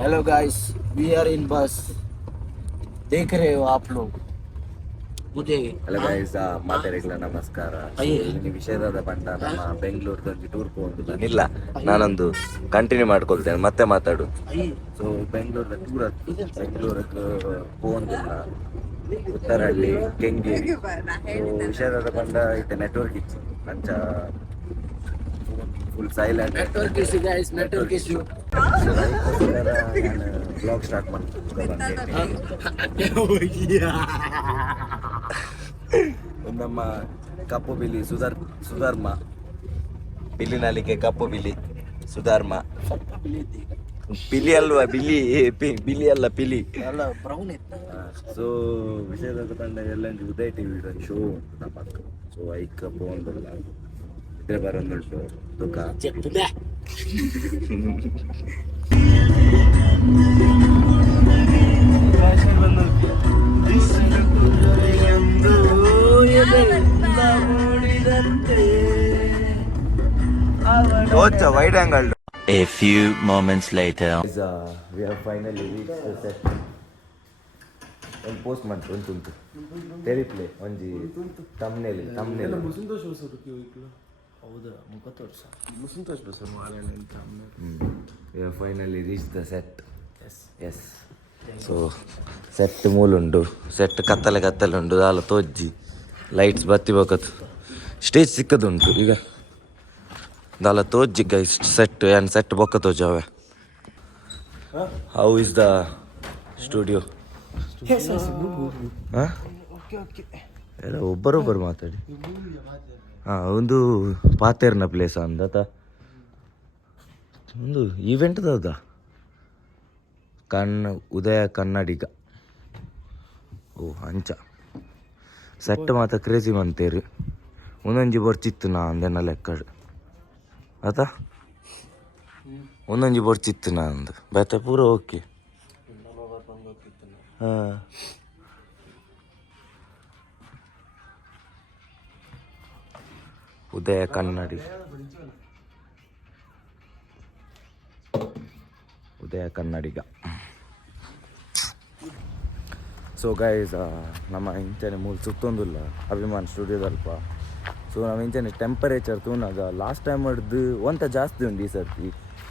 Hello guys, we are in bus. देख रहे हो आप लोग मुझे. ಹಲೋ ಗೈಸ್, ಮಾತಾಡಿಲ್ಲ ನಮಸ್ಕಾರ. ಈ ವಿಷಯದ ಬಂಡ ನಮ್ಮ ಬೆಂಗಳೂರದಲ್ಲಿ ಟೂರ್ ಹೋಗುದಿಲ್ಲ ಇಲ್ಲ, ನಾನೊಂದು ಕಂಟಿನ್ಯೂ ಮಾಡ್ಕೊಳ್ತೇನೆ ಮತ್ತೆ ಮಾತಾಡು. ಸೊ ಬೆಂಗಳೂರದ ಟೂರ್ ಬೆಂಗಳೂರಿಗೆ ಹೋಗುದಿಲ್ಲ, ಉತ್ತರಹಳ್ಳಿ ಕೆಂಗೇರಿ. ಸೊ ವಿಷಯದ ಬಂಡ ಇತ್ತೆ ನೆಟ್ವರ್ಕ್ ಇತ್ತು ಅಂಚ full silent. Network issue guys, network issue. Blog start ನಮ್ಮ ಕಪ್ಪು ಬಿಲಿ ಸುಧರ್ಮ ಬಿಲ್ಲಿನಲ್ಲಿಗೆ ಕಪ್ಪು ಬಿಲಿ ಸುಧರ್ಮ. ಬಿಲಿ ಅಲ್ವಾ, ಬಿಲಿ ಅಲ್ಲ ಪಿಲಿ. ಸೊ ವಿಷಯದ ತಂಡ ಎಲ್ಲ ಉದಯ ಟಿವಿ ಶೋ ಉಂಟು ನಮ್ಮ. ಸೊ ಐಕ್ ಪೋಂದಿಲ್ಲ ಇದ್ರೆ ಬರೋದುಂಟು ದುಃಖ. Wide angle. A few moments later. We have finally reached the set. One postman untuntu. Teleplay onji thumbnail. ಮುಸುಂತೋಷ್ ಬಸರು ಹೌದಾ ಮುಖ ತೋರ್ಸ ಮುಸುಂತೋಷ್ ಬಸರು ಮಾಲಣ್ಣ thumbnail. We have finally reached the set. Yes. So set ಮೂಲುಂಡು, set ಕತ್ತಲೆ ಉಂಟು, ದಾಲ ತೋಜ್ಜಿ lights ಬತ್ತಿ ಬಕತ್ತು, ಸ್ಟೇಜ್ ಸಿಕ್ಕದುಂಟು ಈಗ ದಾಲ ತೋಜ್ಜಿ ಗೈಸ್. ಸೆಟ್ ಏನು ಸೆಟ್ ಬೊಕ್ಕ ತೋಜಾವೆ. How is the studio? ಎಲ್ಲ ಒಬ್ಬರೊಬ್ಬರು ಮಾತಾಡಿ. ಒಂದು ಪಾತೇರ್ನ ಪ್ಲೇಸ್ ಅಂದತ ಒಂದು ಈವೆಂಟ್ ದಾದ ಉದಯ ಕನ್ನಡಿಗ. ಓ ಅಂಚ ಸೆಟ್ ಮಾತ ಕ್ರೇಜಿ ಮಂತೇರು. ಒಂದೊಂಜಿ ಬರ್ಚಿತ್ತು ನಾ ಅಂದೆನ ಲೆಕ್ಕಡು ಆತ ಒಂದೊಂಜಿ ಬರ್ಚಿತ್ತು ನಾ ಅಂದು ಬೇತ ಪೂರ ಓಕೆ. ಹಾಂ ಉದಯ ಕನ್ನಡಿಗ. ಸೊ ಗೈಸ್, ನಮ್ಮ ಇಂಚನೆ ಮೂಲ ಸುತ್ತೊಂದಿಲ್ಲ ಅಭಿಮಾನ್ ಸ್ಟುಡಿಯೋದಲ್ಪ. ಸೊ ನಾವು ಇಂಚನೆ ಟೆಂಪರೇಚರ್ ತೂನಾಗ ಲಾಸ್ಟ್ ಟೈಮ್ ಹಿಡ್ದು ಒಂತ ಜಾಸ್ತಿ ಉಂಟು ಈ ಸರ್ತಿ.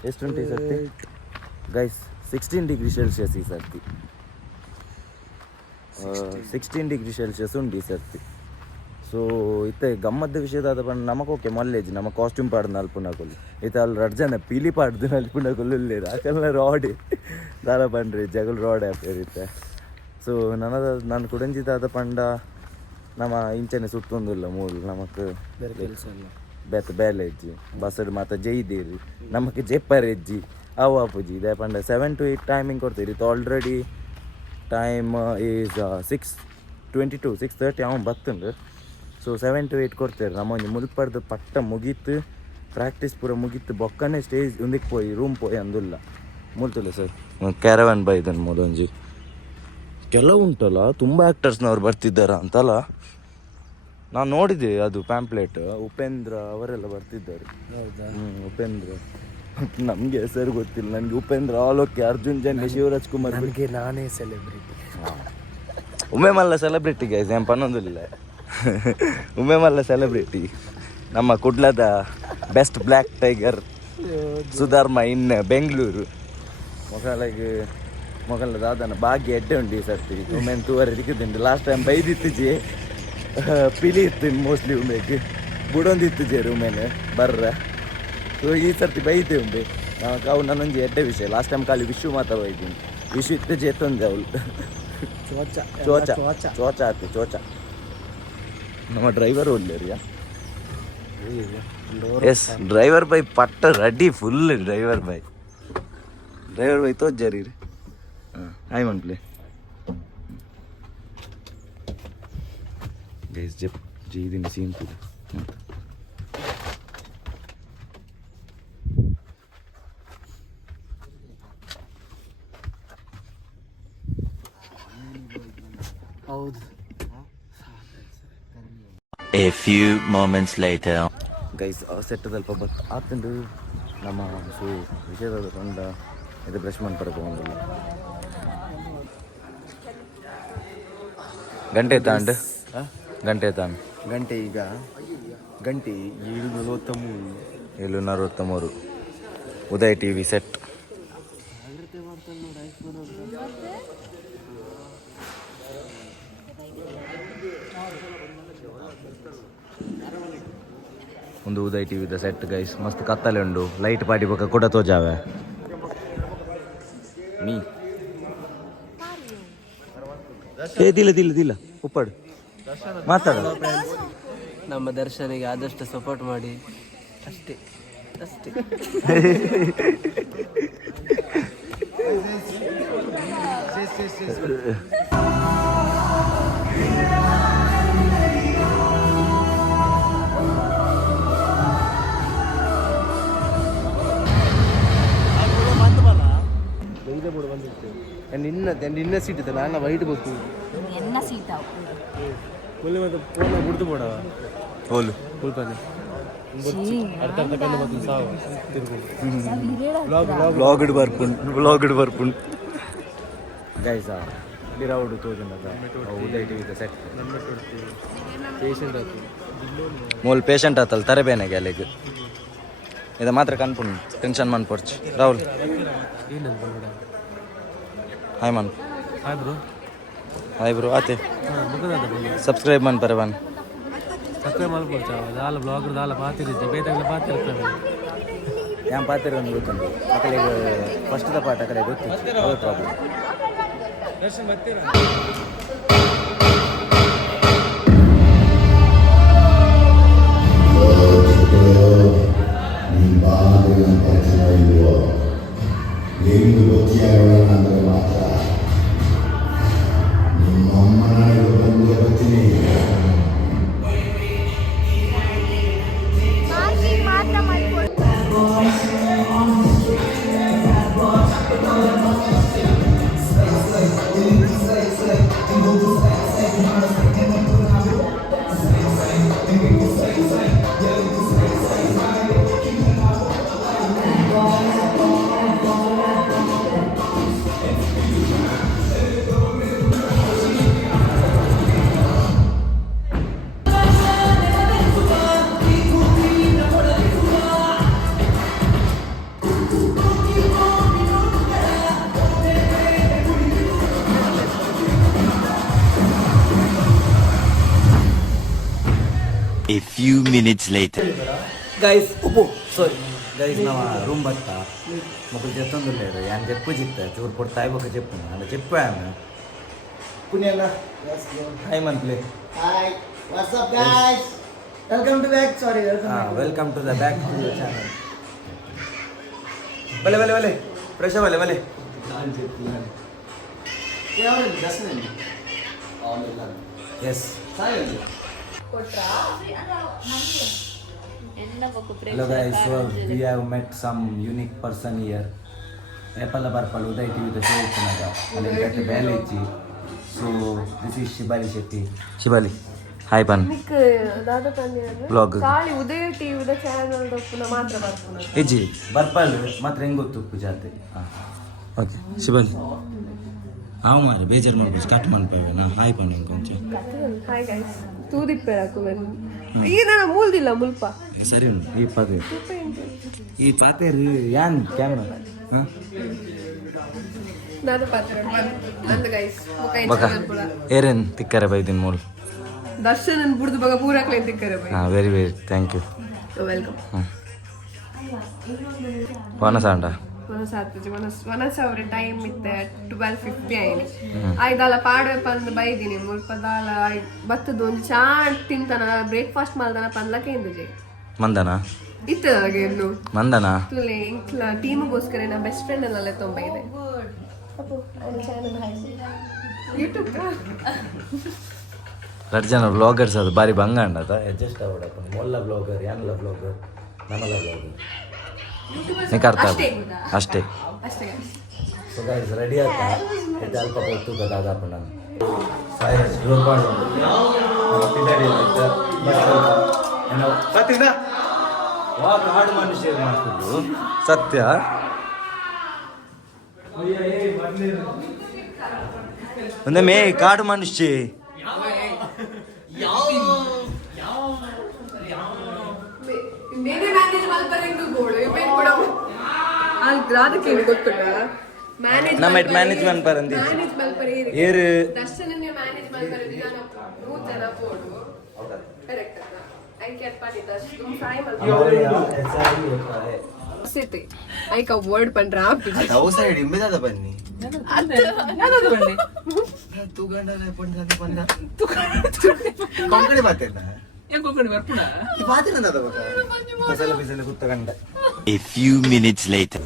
ಎಷ್ಟುಂಟು ಈ ಸರ್ತಿ ಗೈಸ್? 16 ಡಿಗ್ರಿ ಸೆಲ್ಸಿಯಸ್ ಈ ಸರ್ತಿ. 16 ಡಿಗ್ರಿ ಸೆಲ್ಸಿಯಸ್ ಉಂಟು ಈ ಸರ್ತಿ. ಸೊ ಇತ್ತೆ ಗಮ್ಮದ್ದ ವಿಷಯದಾದ ಪಂಡ ನಮಕೋಕೆ ಮಲ್ಲೇಜ್ ನಮ್ಮ ಕಾಸ್ಟ್ಯೂಮ್ ಪಾಡ್ದು ನಲ್ಪುನಕೊಲ್ಲು ಇತ್ತ ಅಲ್ಲಿ ರಡ್ಜನ ಪಿಲಿ ಪಾಡ್ದು ನಲ್ಪುನಕೊಲ್ಲು ಇಲ್ಲೇರು ಆಕಲ್ಲ ರಾಡಿ ದಾರ ಪಂಡ್ರಿ ಜಗಲ್ ರಾಡ್ ಆಪೇರಿತ್ತೆ. ಸೊ ನಾನು ಕುಡಂಜಿದಾದ ಪಂಡ ನಮ್ಮ ಇಂಚನೆ ಸುತ್ತೊಂದಿಲ್ಲ ಮೂಲು ನಮಕ್ ಬೆತ್ತ ಬೇಲೆ ಹೆಜ್ಜಿ ಬಸಡ್ ಮಾತ ಜೈದೇರಿ ನಮಕ್ ಜೆಪ್ಪರ್ ಹೆಜ್ಜಿ ಅವು ಅಪ್ಪುಜಿ ಇದೇ ಪಂಡ 7 to 8 ಟೈಮಿಂಗ್ ಕೊಡ್ತೀರಿ. ಇದು ಆಲ್ರೆಡಿ ಟೈಮ್ ಈಸ್ 6:22 6:30 ಅವನು ಬತ್ತುಂಡು. ಸೊ 7 to 8 ಕೊಡ್ತೇವೆ. ನಮ್ಮ ಒಂದು ಮುಲ್ಪಡ್ದು ಪಟ್ಟ ಮುಗೀತು, ಪ್ರಾಕ್ಟೀಸ್ ಪೂರ ಮುಗೀತು, ಬೊಕ್ಕನೆ ಸ್ಟೇಜ್ ಒಂದಕ್ಕೆ ಪೋಯಿ ರೂಮ್ ಪೋಯಿ ಅಂದಿಲ್ಲ ಮುಲ್ತಿಲ್ಲ ಸರ್. ಕ್ಯಾರವನ್ ಬೈದನ್ ಮೊದೊಂಜಿ ಕೆಲವು ಉಂಟಲ್ಲ ತುಂಬ ಆ್ಯಕ್ಟರ್ಸ್ನವ್ರು ಬರ್ತಿದ್ದಾರ ಅಂತಲ್ಲ. ನಾನು ನೋಡಿದೆ ಅದು ಪ್ಯಾಂಪ್ಲೆಟ್. ಉಪೇಂದ್ರ ಅವರೆಲ್ಲ ಬರ್ತಿದ್ದಾರೆ. ಉಪೇಂದ್ರ ನಮಗೆ ಹೆಸರು ಗೊತ್ತಿಲ್ಲ. ನನಗೆ ಉಪೇಂದ್ರ ಆಲೋಕೆ, ಅರ್ಜುನ್ ಜನ್ಯ, ಶಿವರಾಜ್ ಕುಮಾರ್. ನನಗೆ ನಾನೇ ಸೆಲೆಬ್ರಿಟಿ. ಉಮೆ ಮಲ್ಲ ಸೆಲೆಬ್ರಿಟಿ ಗೈಸ್, ಏನು ಪನ್ನೊಂದಿಲ್ಲ. ಉಮೆ ಮಲ್ಲ ಸೆಲೆಬ್ರಿಟಿ. ನಮ್ಮ ಕುಡ್ಲದ ಬೆಸ್ಟ್ ಬ್ಲ್ಯಾಕ್ ಟೈಗರ್ ಸುಧರ್ಮ ಇನ್ ಬೆಂಗಳೂರು. ಮೊಗಲ ದಾದನ ಭಾಗ್ಯ ಎಡ್ಡೆ ಉಂಡು ಈ ಸರ್ತಿ. ಉಮೆನ್ ತೂವರೆ ದಿಕ್ಕುದುಂಡು. ಲಾಸ್ಟ್ ಟೈಮ್ ಬೈದಿತ್ತು ಜಿ ಪಿಲಿ ಇತ್ತು ಮೋಸ್ಟ್ಲಿ ಉಮೆಗೆ ಬುಡೊಂದಿತ್ತು ಜೇರು ಉಮೇನೆ ಬರ್ರ. ಸೊ ಈ ಸರ್ತಿ ಬೈದೆ ಉಂಡೆ ಅವು ನನ್ನೊಂದು ಎಡ್ಡೆ ವಿಷಯ. ಲಾಸ್ಟ್ ಟೈಮ್ ಖಾಲಿ ವಿಶ್ವ ಮಾತಾ ಬೈತೀನಿ. ವಿಶ್ವ ಇತ್ತು ಜೇತೊಂದೆ ಅವಳು ಚೋಚ ಆಯ್ತು ಚೋಚ. ನಮ್ಮ ಡ್ರೈವರ್ ಒಳ್ಳೆರಿಯಾ? ಎಸ್, ಡ್ರೈವರ್ ಬೈ ಪಟ್ಟ ರೆಡಿ ಫುಲ್. ಡ್ರೈವರ್ ಬೈ ತೋಜರಿ ರೀ. ಹಾಂ ಆಯ್ ಮನ್ಪ್ಲೆ ಗೈಸ್ ಜೀದಿನ ಸೀನ್ ಕೂಡ. ಹೌದು. A few moments later. Guys set ಸ್ವಲ್ಪ ಆತಂಡು ನಮ್ಮ ಸೊ ವಿಷಯದ ತಂಡ ಇದು ಬ್ರಷ್ ಮಾಡ್ಬರಕ್ಕೆ ಬಂದಿಲ್ಲ. ಗಂಟೆ ತಾಂಡು ಗಂಟೆ ಈಗ 7:43 ಉದಯ್ ಟಿವಿ ಸೆಟ್. ಒಂದು ಉದಯ್ ಟಿವಿದ ಸೆಟ್ ಗೈಸ್, ಮಸ್ತ್ ಕತ್ತಲೆ ಉಂಡು, ಲೈಟ್ ಪಾಡಿ ಬೊಕ್ಕ ಕೂಡ ತೋಜಾವೆ ನೀ ದಿಲ್ಲ ಉಪ್ಪಾಡು ಮಾತಾಡ. ನಮ್ಮ ದರ್ಶನಿಗೆ ಆದಷ್ಟು ಸಪೋರ್ಟ್ ಮಾಡಿ ಅಷ್ಟೇ. ನಿನ್ನ ಸೀಟ್ ಇದೆ, ನಾನು ವೈಟ್ ಬೇಕು. என்ன சீட்டா ಮುಳ್ಳು ಮತ್ತೆ ಫೋನ್ ಬಿಡ್ತು ಬಿಡವ ಹೋಲು ಉಳ್ಪಾನೆ ಅರ್ಥ ಕಣ್ಣು ಬರ್ತೀನಿ ಸಾವು ವ್ಲಾಗ್ಡ್ ಬರ್ಪುಂಡು ಗೈಸ್. ಡಿರೌಡು ತೋಜುಂಡ ಉದಯ್ ಟಿವಿದ ಸೆಟ್ ಪೇಷಂಟ್ ಆಯ್ತು ಮೂಲ್ ಪೇಷಂಟ್ ಆತಲ್ಲ ತರಬೇನೆಗೆ ಅಲ್ಲಿಗೆ ಇದು ಮಾತ್ರ ಕನ್ಪುಂಡು ಟೆನ್ಷನ್ ಮನ್ಪೊರ್ಚು. ರಾಹುಲ್ ಏನಂತ ಹಾಯ್ ಮನ್ ಹಾಯ್ ಬ್ರೋ ಆತೆ ಸಬ್ಸ್ಕ್ರೈಬ್ ಮನ್ ಪರವನ್ ಸಬ್ಸ್ಕ್ರೈಬ್ ಮಾಡ್ಕೊಳ್ತಾ ದಾಲ ಬ್ಲಾಗರ್ ದಾಲ ಪಾತಿರುತ್ತೆ ಬೇತಾಗಲ ಪಾತಿರ್ತಾರೆ ಯಾನ್ ಪಾತಿರೋದು ಗೊತ್ತುಂಟು ಅಕಡೆಗೆ ಫಸ್ಟ್ ದ ಪಾಠ ಕಡೆ ಗೊತ್ತು ಅವ್ರ problem. A few minutes later. Guys guys ನಾವು ರೂಮ್ ಬರ್ತಾ ಮಕ್ಕಳು చెప్తుందో లేదు ఆయన చెప్పు చెప్తా చూరు పొడి తాయి ఒక చెప్పు అలా చెప్పాను పుణ్యాల hi monthly Hi, what's up guys? Welcome to back. Sorry, welcome to the back to your channel. భలే ఫ్రెష్ భలే ఎస్. Hello guys, so we have met some unique person here. Apple Barpal Udaya TV the show ittanaga and get biology. So this is Shibali Shetty. Shibali, hi pan. Mik dada taniyana Vlog. Kali Udaya TV the channel doppuna matra barpuna. Eji Barpal matra ಹೆಂಗ್ ಗೊತ್ತು ಪೂಜಾತೆ. Okay ಶಿಬಲಿ ಹಾವು ಮಾರೆ ಬೇಜಾರು ಮಾಡ್ಬಿಟ್ಟು cut ಮಾಡ್ಪೇವೆ ನಾ hi ಪನ್ ಕೊಂಚ. Hi guys, ತೂದಿಪ್ಪೆರಾಕು when ಈಗ ನಾನು ಮೂಲ್ದಿಲ್ಲ ಮುಲ್ಪ ಸರಿ ಉಂಟು ಈ ಪಾತೆರು ಯಾನ್ ಕ್ಯಾಮ್ರಾ ನಾನು ಪಾತ್ರ ನಂದು ಗೈಸ್ ಬಕ ಏರೇನ್ ತಿಕ್ಕರೆ ಬೈದಿನ್ ಮೂಲ್ ದರ್ಶನನ್ ಬುಡ್ದು ಬಗ ಪೂರಾಕ್ಲೆ ತಿಕ್ಕರೆ ಬೈ. Very welcome. ವೆಲ್ಕಮ್. ವನಸಾಂಡ ವನಸ ಅವ್ರ ಟೈಮ್ ಇತ್ತೆ 12:50 ಆಯ್ನಿ ಐದಾಲ ಪಾಡ್ವೆ ಪಂದ್ ಬೈದಿನಿ ಮುಲ್ಪ ದಾಲ ಬತ್ತದ ಒಂದು ಚಾ ತಿಂತಾನ ಬ್ರೇಕ್ಫಾಸ್ಟ್ ಮಾಡ್ದಾನ ಪಂದ್ಲಕ್ಕೆ ಇಂದಜೆ ಮಂದನ ಇತ್ತು ಹಾಗೆ ಇನ್ನು ಮಂದನ ತುಲೆ ಇಂಕ್ಲ ಟೀಮ್ಗೋಸ್ಕರ ನಾ ಬೆಸ್ಟ್ ಫ್ರೆಂಡ್ ಅಲ್ಲೇ ತೊಂಬೈದೆ ಯೂಟ್ಯೂಬ್ ಜನ ಬ್ಲಾಗರ್ಸ್ ಅದು ಬಾರಿ ಬಂಗ ಅಂಡದ ಅಡ್ಜಸ್ಟ್ ಆಗ್ಬಿಡಪ್ಪ ಮೊಲ್ಲ ಬ್ಲಾಗರ್ ಯಾನ್ಲ ಬ್ಲಾಗರ್ ನಮ್ಮಲ್ಲ ಬ್ಲಾಗರ್ ನೀನು ಅರ್ಥ ಅಷ್ಟೇ. ಸೊ ಗೈಸ್ ರೆಡಿ ಆಯ್ತಾ ಇದು ಅಲ್ಪ ಕೊಟ್ಟು ದಾದಾಪ ನಾನು ಸಾಯಸ್ ಡೋರ್ ಪಾಡು ಸತ್ಯ ವಾಕ್ ಹಾಡು ಮನುಷ್ಯ ಮಾಡ್ತಿದ್ದು ಸತ್ಯ ಒಂದೇ ಮೇ ಕಾಡು ಮನುಷ್ಯ నేనే మేనేజ్ మల్పరేందు గోడ ఇవేం కూడా ఆ గ్రాదకి ಗೊತ್ತುಂಟ మేనేజ్ ಮಲ್ಪರಂದಿ మేనేజ్ మల్పరే ಏರು ದರ್ಶನನೇ ಮೇನೇಜ್ ಮಲ್ಪರೆ ಜನ 3 ಜನ ಪೋಡು ಕರೆಕ್ಟ್ ಐ ಕ್ಯಾನ್ ಪಾರ್ಟಿ ದರ್ಶನ ಫ್ರೈ ಮಲ್ಪರೆ ಸಿಟಿ ಐಕ ವರ್ಡ್ ಪಂಡ್ರಾ ಅವು ಸೈಡ್ ಇಂಬಿದಾದ ಬನ್ನಿ ನಾನದು ಬನ್ನಿ ತೂ ಗಂಡನ ಪಂಡ ತೂ Konkani ಬಾತೆಲ್ಲ A few minutes later.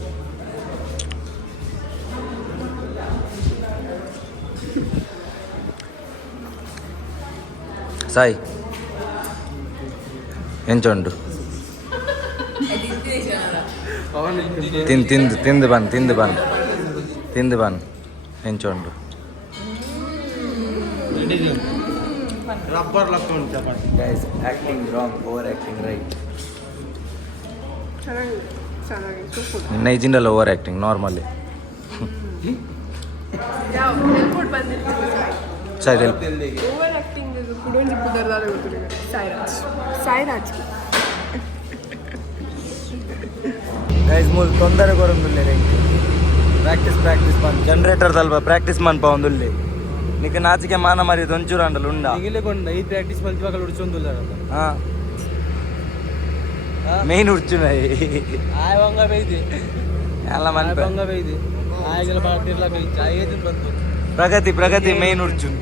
Sai ಎಂಚುಂಡು ತಿಂದು ಬನ್ ಎಂಚುಂಡು ರಬ್ಬರ್ ಲಕ್ಕ ಉಂಟು chapati guys acting wrong over acting right ಚೆನ್ನಾಗಿ ಸೂಪರ್ ನಿನ್ನ ಇಜಿಂಡಲ್ಲ ಓವರ್ ಆಕ್ಟಿಂಗ್ ನಾರ್ಮಲಿ ಯಾವ ಹೆಲ್ಪ್ ಬಂದಿರ್ತೀವಿ ಸರಿ ಹೆಲ್ಪ್ ಓವರ್ ಆಕ್ಟಿಂಗ್ ಕುಡೊಂಜಿ ಪುದರ್ದಾರ ಗೊತ್ತಿಲ್ಲ ಸಾಯಿರಾಜ್ ಗೈಸ್ ಮೂಲ್ ತೊಂದರೆ ಕೊರೊಂದುಲ್ಲೆ ಪ್ರಾಕ್ಟೀಸ್ ಮನ್ ಜನರೇಟರ್ ದಲ್ವ ಪ್ರಾಕ್ಟೀಸ್ ಮನ್ಪ ಒಂದುಲ್ಲೆ ನಿಕ್ಕ ನಾಚಿಕೆ ಮಾನ ಮರಿ ಒಂಚೂರು ಅಂಡಲ್ ಉಂಡ ಈಗಲೇ ಕೊಂಡ ಈ ಪ್ರಾಕ್ಟೀಸ್ ಮಲ್ತಿವಾಗ ಉಡ್ಚೊಂದುಲ್ಲ ಹಾ ಮೇನ್ ಉಡ್ಚುನ ಆಯವಂಗ ಬೈದಿ ಎಲ್ಲ ಮನ್ಪ ಆಯವಂಗ ಬೈದಿ ಆಯಗೆಲ್ಲ ಬಾಟಿರ್ಲಾಕ ಇಚ್ಚ ಆಯೇದಿನ ಬಂತು ಪ್ರಗತಿ ಮೇನ್ ಉಡ್ಚುನ್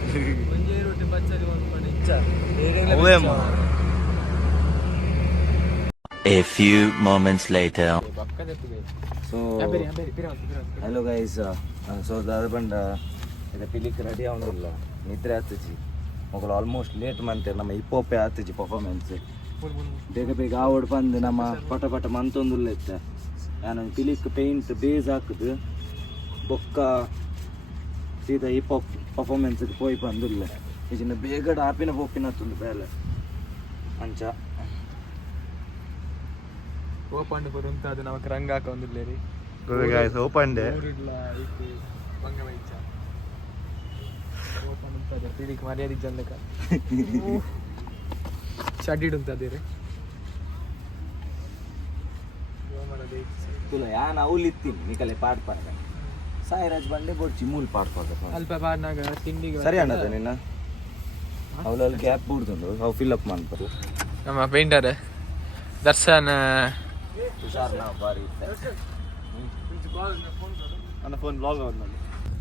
ಮುಂಜೆ ರೊಟ್ಟಿ ಬಚ್ಚರಿ ಒಂದು ಮಾಡಿ ಇಚ್ಚ ಅವೇಮ A few moments later. So hello guys so ದಾದ ಬಂಡ ಇದು ಪಿಲಿಕ್ ರೆಡಿ ಆಗೋದಿಲ್ಲ ನಿದ್ರೆ ಆಗ್ತಜಿ ಮಗಳು ಆಲ್ಮೋಸ್ಟ್ ಲೇಟ್ ಮಂತೇವೆ ನಮ್ಮ ಹಿಪ್ಪೋಪೆ ಆಗ್ತಜಿ ಪರ್ಫಾರ್ಮೆನ್ಸ್ ಬೇಗ ಆವಡ್ ಬಂದು ನಮ್ಮ ಪಟ ಮಂತೊಂದುಲ್ಲ ಇತ್ತ ನಾನು ಪಿಲಿಕ್ ಪೇಂಟ್ ಬೇಸ್ ಹಾಕುದು ಬೊಕ್ಕ ಸೀದಾ ಹಿಪ್ಪಾಪ್ ಪರ್ಫಾರ್ಮೆನ್ಸ್ಗೆ ಪೋಯ್ ಬಂದಿಲ್ಲ ಇದನ್ನ ಬೇಗಡ ಆಪಿನ ಪೋಪಿನ ತುಂಡು ಬೇಲೆ ಅಂಚ ಓಪಂಡ್ ಬರುಂತ ಅದು ನಮಕ್ ರಂಗ ಹಾಕೊಂಡಿಲ್ಲ ರೀ ಓಪಂಡೆ ಪೀಡಿಗೆ ಮರ್ಯಾದೆ ಜಂದಕ ಶಡ್ಡಿಡ್ ಉಂಟು ರೀ ತುಲ ಯಾನ್ ಅವಲಿತ್ತೀನಿ ನಿಕಲೆ ಪಾಡ್ ಪಾಡ ಸಾಯಿರಾಜ್ ಬಂಡೆ ಬೋಡ್ಚಿ ಮೂಲ್ ಪಾಡ್ಪಾದ ಅಲ್ಪ ಪಾಡ್ನಾಗ ತಿಂಡಿಗೆ ಸರಿ ಅಣ್ಣದ ನಿನ್ನ ಅವಳಲ್ಲಿ ಗ್ಯಾಪ್ ಬಿಡ್ತುಂಡು ಅವು ಫಿಲ್ಅಪ್ ಮಾಡ್ತಾರೆ ನಮ್ಮ ಪೇಂಟರ್ ದರ್ಶನ್ ಹುಷಾರ್ ನಾವು ಬಾರಿ ನನ್ನ ಫೋನ್ ಬ್ಲಾಗ್ ಆಗೋದು ನಾನು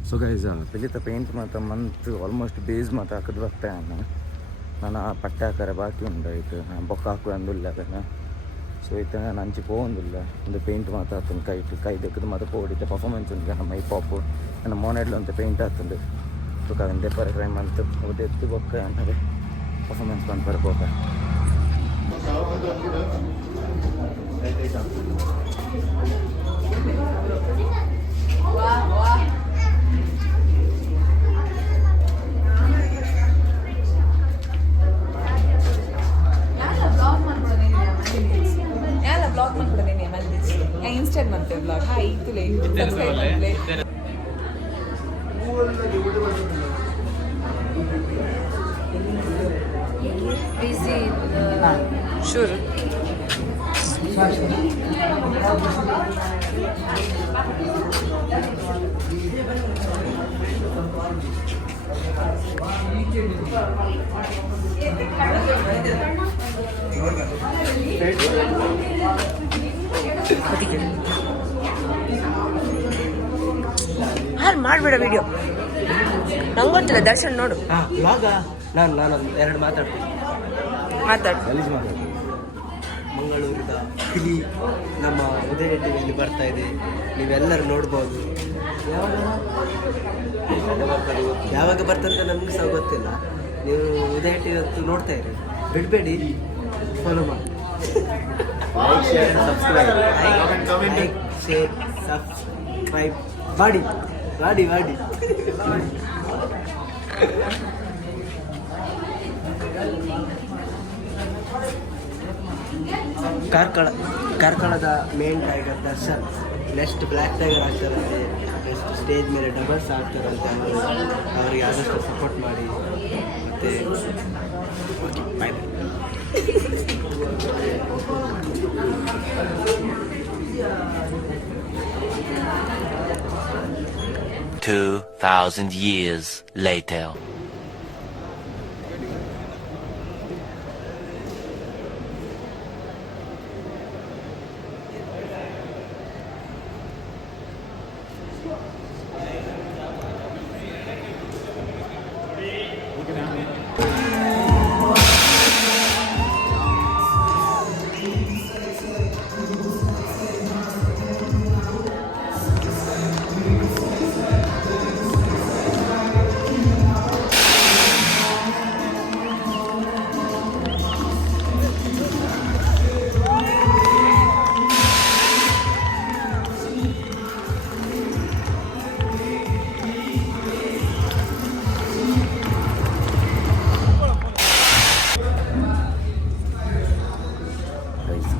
ಸೊ ಗೈಸ್ ಪಿಲಿತ ಪೇಂಟ್ ಮಾತ್ರ ಮಂತ್ ಆಲ್ಮೋಸ್ಟ್ ಬೇಸ್ ಮಾತ್ರ ಹಾಕಿದ್ ಬರ್ತೆ ನಾನು ಪಟ್ಟೆ ಹಾಕರೆ ಬಾಕಿ ಉಂಡು ಇದು ಬೊಕ್ಕ ಹಾಕುವ ಅಂದಿಲ್ಲ ಅದನ್ನು ಸೊ ಇತ್ತ ನಾನು ಹಂಚಿ ಹೋಗೊಂದಿಲ್ಲ ಒಂದು ಪೇಂಟ್ ಮಾತ್ರ ಆತಂದು ಕೈ ದೆಕ್ಕದು ಮಾತ್ರ ಪೋಡಿದ್ದೆ ಪರ್ಫಾರ್ಮೆನ್ಸ್ ಉಂಟು ನಮ್ಮ ಐ ಪಾಪು ನನ್ನ ಮೋನೆಡ್ಲು ಅಂತ ಪೇಂಟ್ ಆಗ್ತದೆ ಸೊ ಅದನ್ನು ಪರ ಟ್ರೈ ಮಂತ್ ಎತ್ತು ಬೊಕ್ಕ ಅನ್ನೋದು ಪರ್ಫಾರ್ಮೆನ್ಸ್ ಬಂದು ಬರ್ಬೋಕ ಬ್ಲಾಗ್ ಮಾಡ್ಬಿಡೋದೇನೆ ಮಲ್ದಿಚ್ಚಿ ಇನ್ಸ್ಟಾಗ್ ಮಾಡ್ತೇವೆ ಬ್ಲಾಗ್ ಹಾಯ್ ತುಲೆ ಸಬ್ಸ್ಕ್ರೈಬ್ ಮಾಡ್ಲೆ busy sure ಮಾಡಬೇಡ ವಿಡಿಯೋ ನಂಗೆ ಗೊತ್ತಿಲ್ಲ ದರ್ಶನ್ ನೋಡು ಇವಾಗ ನಾನು ಎರಡು ಮಾತಾಡ್ತೀನಿ ಮಂಗಳೂರಿನ ಪಿಲಿ ನಮ್ಮ ಉದಯ ಟಿವಿಯಲ್ಲಿ ಬರ್ತಾ ಇದೆ, ನೀವೆಲ್ಲರೂ ನೋಡ್ಬೋದು. ಯಾವಾಗ ಬರ್ತಂತ ನಮಗೂ ಸಹ ಗೊತ್ತಿಲ್ಲ. ನೀವು ಉದಯ ಟಿವಿ ಹೊತ್ತು ನೋಡ್ತಾ ಇರಿ, ಬಿಡಬೇಡಿ, ಫಾಲೋ ಮಾಡಿ. ಲೈಕ್ ಶೇರ್ ಸಬ್ಸ್ಕ್ರೈಬ್ ಮಾಡಿ. ಕಾರ್ಕಳದ main tiger Darshan, next black tiger ಆಗ್ತಾರೆ, ನೆಕ್ಸ್ಟ್ ಸ್ಟೇಜ್ ಮೇಲೆ ಡಬಲ್ಸ್ ಆಗ್ತಾರಂತೆ ಅವರಿಗೆ ಆದಷ್ಟು ಸಪೋರ್ಟ್ ಮಾಡಿ ಮತ್ತು ಬಾಯ್. 2,000 years later.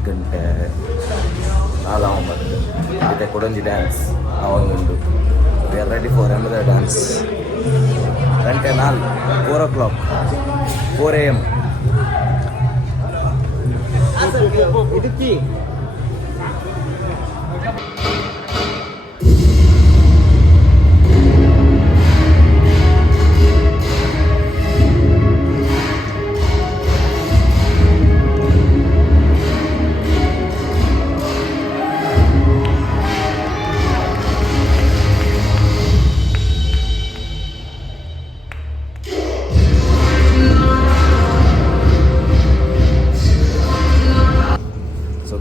ಗಂಟೆ 4:09 ಮತ್ತೆ ಕೊಡಂಜಿ ಡ್ಯಾನ್ಸ್ ಅವಾಗೊಂಡು we are ready for another dance. ಗಂಟೆ 4 o'clock 4 AM.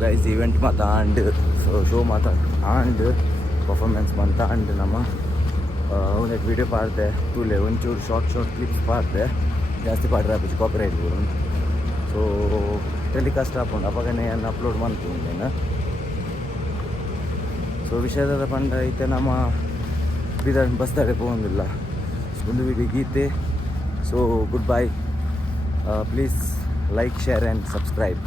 ಗೈಸ್ ಇವೆಂಟ್ ಮಾತ ಆಂಡ್ ಶೋ ಮಾತ ಆಂಡ್ ಪರ್ಫಾರ್ಮೆನ್ಸ್ ಬಂತ ಆಂಡ್ ನಮ್ಮ ಅವನಿಗೆ ವಿಡಿಯೋ ಪಾಡ್ದೆ ತೂಲೆ ಒಂಚೂರು ಶಾರ್ಟ್ ಕ್ಲಿಪ್ಸ್ ಪಾಡ್ದೆ ಜಾಸ್ತಿ ಪಾಡ್ರೆ ಆಪಚ್ಚು ಕಾಪಿರೈಟ್ ಬರು. ಸೊ ಟೆಲಿಕಾಸ್ಟ್ ಹಾಕೊಂಡು ಅವಾಗನೇ ಏನು ಅಪ್ಲೋಡ್ ಮಾಡ್ತೀನಿ. ಸೊ ವಿಷಯದ ಪಂಡ ಐತೆ ನಮ್ಮ ಬೀದರ್ ಬಸ್ದಾಗೆ ಹೋಗೋಂಗಿಲ್ಲ ಒಂದು ವಿಡಿಯೋ ಗೀತೆ. So goodbye. Please like, share and subscribe.